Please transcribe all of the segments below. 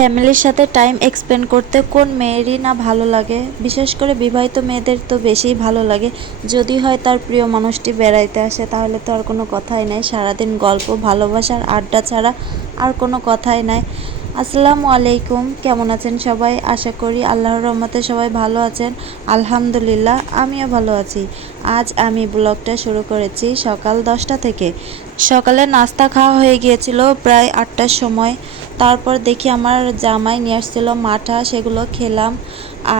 ফ্যামিলির সাথে time expend করতে কোন মেয়েরই না ভালো লাগে, বিশেষ করে বিবাহিত মেয়েদের তো বেশিই ভালো লাগে। যদি হয় তার প্রিয় মানুষটি বেড়াইতে আসে, তাহলে তো আর কোনো কথাই নাই। সারাদিন গল্প, ভালোবাসার আড্ডা ছাড়া আর কোনো কথাই নাই। আসসালামু আলাইকুম, কেমন আছেন সবাই? আশা করি আল্লাহর রহমতে সবাই ভালো আছেন। আলহামদুলিল্লাহ, আমিও ভালো আছি। আজ আমি ব্লগটা শুরু করেছি সকাল 10টা থেকে। সকালে নাস্তা খাওয়া হয়ে গিয়েছিল প্রায় 8টার সময়। তারপর দেখি আমার জামাই নিয়ে আসছিল মাঠা, সেগুলো খেলাম।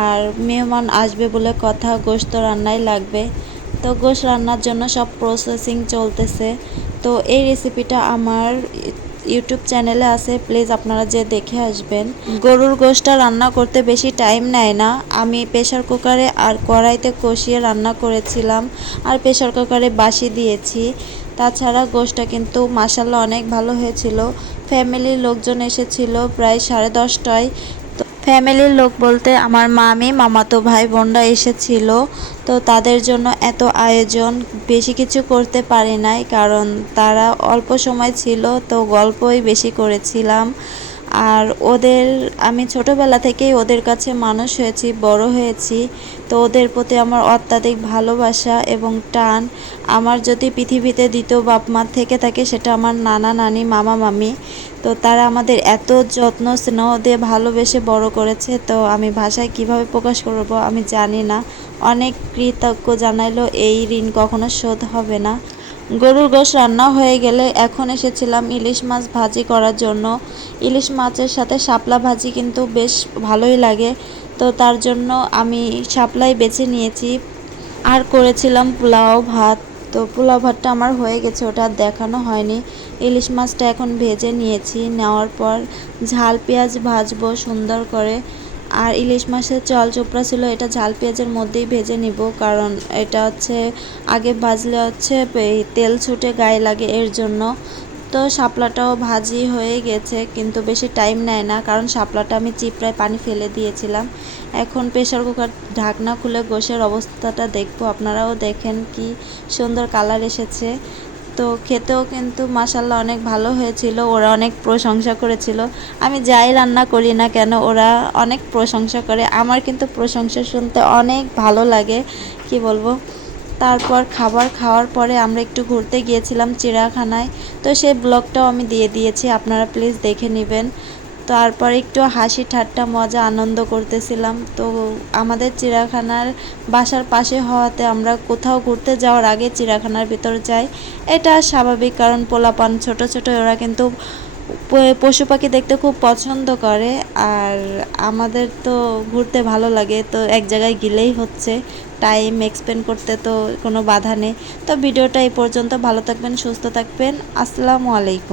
আর মেহমান আসবে বলে কথা, গোশত রান্নাই লাগবে। তো গোশত রান্নার জন্য সব প্রসেসিং চলতেছে। তো এই রেসিপিটা আমার ইউটিউব চ্যানেলে আছে, প্লিজ আপনারা যে দেখে আসবেন। গরুর গোশতটা রান্না করতে বেশি টাইম নেয় না। আমি প্রেশার কুকারে আর কড়াইতে কষিয়ে রান্না করেছিলাম, আর প্রেশার কুকারে বাসি দিয়েছি। তাছাড়া গোশতটা কিন্তু মাশাআল্লাহ অনেক ভালো হয়েছিল। ফ্যামিলির লোকজন এসেছিল প্রায় 10:30টায়। তো ফ্যামিলির লোক বলতে আমার মামি, মামাতো ভাই বোনরা এসেছিল। তো তাদের জন্য এত আয়োজন, বেশি কিছু করতে পারি নাই, কারণ তারা অল্প সময় ছিল, তো গল্পই বেশি করেছিলাম। আর আমি ছোটোবেলা থেকেই ওদের কাছে মানুষ হয়েছি, বড় হয়েছি। তো ওদের প্রতি আমার অত্যাধিক ভালোবাসা এবং টান। আমার যদি পৃথিবীতে দ্বিতীয় বাপ মা থেকে থাকে, সেটা আমার নানা নানি, মামা মামি। তো তারা আমাদের এত যত্ন স্নেহ দিয়ে ভালোবেসে বড় করেছে, তো আমি ভাষায় কিভাবে প্রকাশ করব আমি জানি না। অনেক কৃতজ্ঞ জানাইলো, এই ঋণ কখনো শোধ হবে না। গরুর গোশত রান্না হয়ে গেলে এখন এসেছিলাম ইলিশ মাছ ভাজি করার জন্য। ইলিশ মাছের সাথে শাপলা ভাজি কিন্তু বেশ ভালোই লাগে। তো তার জন্য আমি শাপলাই বেছে নিয়েছি। আর করেছিলাম পোলাও ভাত। তো পোলাও ভাতটা আমার হয়ে গেছে, ওটা আর দেখানো হয়নি। ইলিশ মাছটা এখন ভেজে নিয়েছি, নেওয়ার পর ঝাল পেঁয়াজ ভাজবো সুন্দর করে। আর ইলিশ মাছের চল চোপড়া ছিল, এটা ঝাল পেঁয়াজের মধ্যেই ভেজে নিব, কারণ এটা হচ্ছে আগে ভাজলে হচ্ছে তেল ছুটে গায়ে লাগে, এর জন্য। তো শাপলাটাও ভাজি হয়ে গেছে, কিন্তু বেশি টাইম নেয় না, কারণ শাপলাটা আমি চিপড়ায় পানি ফেলে দিয়েছিলাম। এখন প্রেশার কুকার ঢাকনা খুলে গোশের অবস্থাটা দেখবো, আপনারাও দেখেন কি সুন্দর কালার এসেছে। তো খেতেও কিন্তু মাশাআল্লাহ অনেক ভালো হয়েছিল, ওরা অনেক প্রশংসা করেছিল। আমি যাই রান্না করি না কেন, ওরা অনেক প্রশংসা করে। আমার কিন্তু প্রশংসা শুনতে অনেক ভালো লাগে, কি বলবো। তারপর খাবার খাওয়ার পরে আমরা একটু ঘুরতে গিয়েছিলাম চিড়িয়াখানায়। তো সেই ব্লগটাও আমি দিয়ে দিয়েছি, আপনারা প্লিজ দেখে নেবেন। তারপর একটু হাসি ঠাট্টা মজা আনন্দ করতেছিলাম। তো আমাদের চিড়িয়াখানার বাসার পাশে হওয়াতে আমরা কোথাও ঘুরতে যাওয়ার আগে চিড়িয়াখানার ভিতর যাই। এটা স্বাভাবিক, কারণ পোলাপান ছোট ছোট, ওরা কিন্তু পশু পাখি দেখতে খুব পছন্দ করে। আর আমাদের তো ঘুরতে ভালো লাগে, তো এক জায়গায় গেলেই হচ্ছে। টাইম এক্সপেন্ড করতে তো কোনো বাধা নেই। তো ভিডিওটা এই পর্যন্ত, ভালো থাকবেন, সুস্থ থাকবেন। আসসালামু আলাইকুম।